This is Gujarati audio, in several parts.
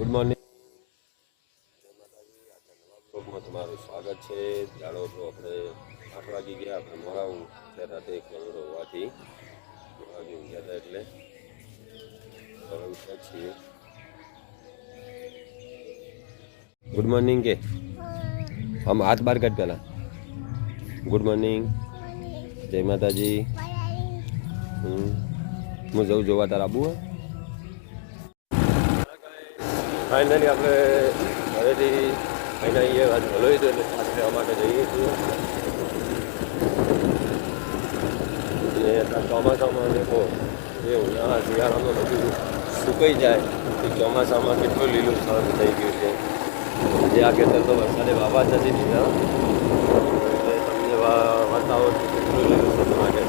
ગુડ મોર્નિંગ, બ્લોગમાં તમારું સ્વાગત છે. જાણો તો આપણે 8 વાગી ગયા, આપણે મોડા ઉઠ્યા રાતે કેમેરો હોવાથી 9 વાગે ઊંઘ્યા હતા એટલે હવે ઉઠ્યા છીએ. ગુડ મોર્નિંગ કે આમ હાથ બહાર કાઢ પહેલા. ગુડ મોર્નિંગ, જય માતાજી. હું જઉં જોવા તારા આબુ. ફાઇનલી આપણે ઘરેથી અહીંના અહીંયા આજે હલોઈ દો એટલે ચાટ લેવા માટે જઈએ છીએ. અને ચોમાસામાં દેખો જે ઉનાળા શિયાળામાં બધું સુકાઈ જાય એ ચોમાસામાં કેટલું લીલું સ્થળ થઈ ગયું છે. જે આ ખેતર તો વરસાદે વાવા જ નથી દીધા એટલે તમને વાતાવરણ કેટલું લીલું છે માટે.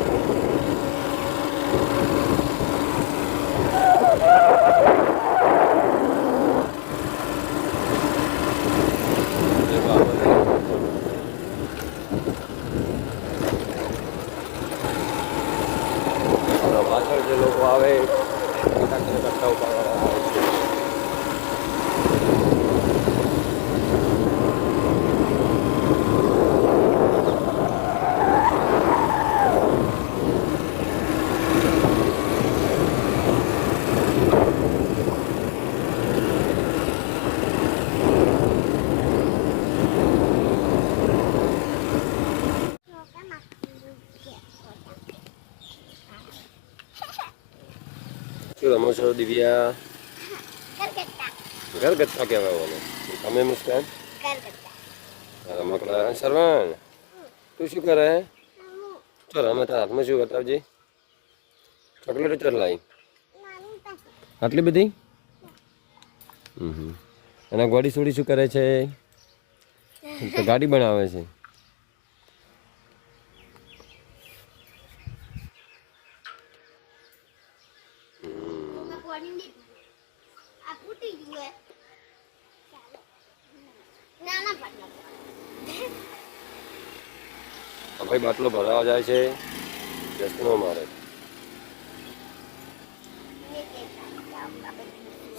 પાછળ જે લોકો આવે કટ્ટા ઉપાડવા આવે છે. શું રમો છો દિવ્યા? ગરગત્તા કહેવાય બોલો. તમે મુસ્કાન? રમકડા. સરવણ તું શું કરે? ચાલ રમે તારા હાથમાં શું બતાવજે. ચોકલેટ ચાલ લાવી આટલી બધી. અને ગોડી સોડી શું કરે છે? તો ગાડી બનાવે છે. ભાઈ બાટલો ભરાવા જાય છે. જસનો મારે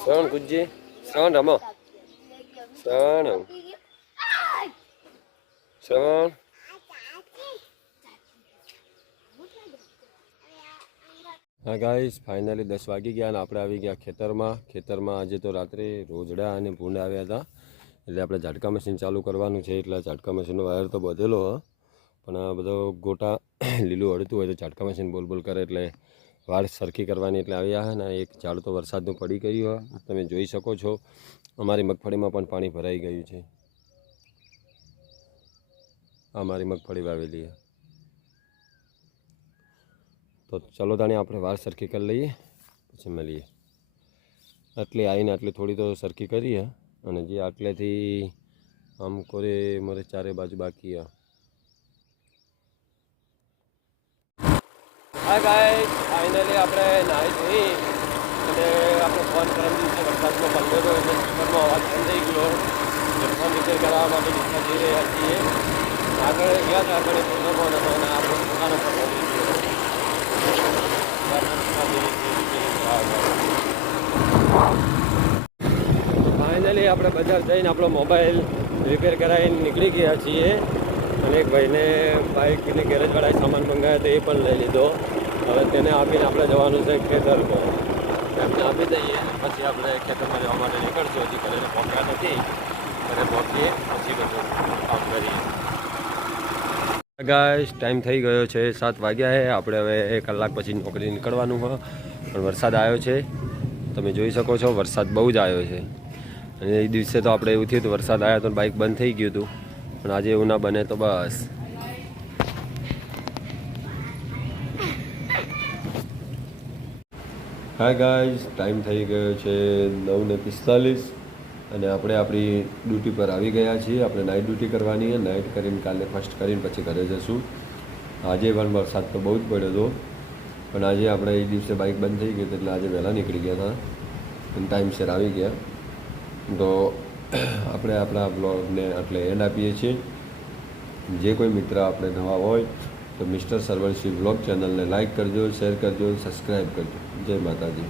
શ્રવણ કૂદજે. શ્રવણ રમો. શ્રવણ શ્રવણ હા ગાઈસ, ફાઇનલી 10 વાગી ગયા અને આપણે આવી ગયા ખેતરમાં. આજે તો રાત્રે રોજડા અને ભૂંડ આવ્યા હતા એટલે આપણે ઝાટકા મશીન ચાલુ કરવાનું છે. એટલે ઝાટકા મશીનનો વાયર તો બધેલો પણ આ બધો ગોટા લીલું અડતું હોય તો ઝાટકા મશીન બોલ કરે એટલે વાળ સરખી કરવાની એટલે આવ્યા હે ને. એક ઝાડ તો વરસાદનું પડી ગયું હોય તમે જોઈ શકો છો. અમારી મગફળીમાં પણ પાણી ભરાઈ ગયું છે. આ મારી મગફળી વાવેલી છે તો ચલો તાણી આપણે વાળ સરખી કરી લઈએ પછી મળીએ. આટલી આવીને આટલી થોડી તો સરખી કરીએ અને જે આટલેથી આમ કોરે મારે ચારે બાજુ બાકી. હા ગાઈસ, ફાઇનલી આપણે નાહી ધોઈ અને આપણે ફોન કરમ દિવસે વરસાદમાં પલળેલો એટલે સ્પીકરમાં અવાજ બંધ થઈ ગયો. ફોન રિપેર કરાવવા માટે ડિસ્ચાર્જ જઈ રહ્યા છીએ. આગળ ગયા હતા આપણે ફોન હતો અને આપણે પોતાનો ફોન કરી દીધો. ફાઇનલી આપણે બજાર જઈને આપણો મોબાઈલ રિપેર કરાવીને નીકળી ગયા છીએ અને એક ભાઈને બાઇકની ગેરેજવાળાએ સામાન મંગાવ્યો તો એ પણ લઈ લીધો. હવે તેને આપીને આપણે જવાનું છે ખેતર પર. એમને આપી દઈએ પછી આપણે ખેતરમાં જવા માટે નીકળશું. હજી ઘરે પહોંચ્યા નથી, ઘરે પહોંચીએ પછી બધું કામ કરીએ. ગાઈસ, ટાઈમ થઈ ગયો છે 7 વાગ્યા છે. આપણે હવે 1 કલાક પછી નોકરી નીકળવાનું હોય પણ વરસાદ આવ્યો છે. તમે જોઈ શકો છો વરસાદ બહુ જ આવ્યો છે અને એ દિવસે તો આપણે એવું થયું હતું વરસાદ આવ્યો તો બાઇક બંધ થઈ ગયું હતું પણ આજે એવું ના બને તો બસ. હા ગાઈસ, ટાઈમ થઈ ગયો છે 9:45 અને આપણે આપણી ડ્યુટી પર આવી ગયા છીએ. આપણે નાઇટ ડ્યુટી કરવાની છે. નાઇટ કરીને કાલે ફર્સ્ટ કરીને પછી ઘરે જશું. આજે પણ વરસાદ તો બહુ જ પડ્યો હતો પણ આજે આપણે એ દિવસે બાઇક બંધ થઈ ગઈ એટલે આજે વહેલા નીકળી ગયા હતા અને ટાઈમસર આવી ગયા. તો આપણે આપણા બ્લોગને એટલે એન્ડ આપીએ છીએ. જે કોઈ મિત્ર આપણે નવા હોય તો મિસ્ટર સરવણસિંહ બ્લોગ ચેનલને લાઇક કરજો, શેર કરજો, સબસ્ક્રાઈબ કરજો. જય માતાજી.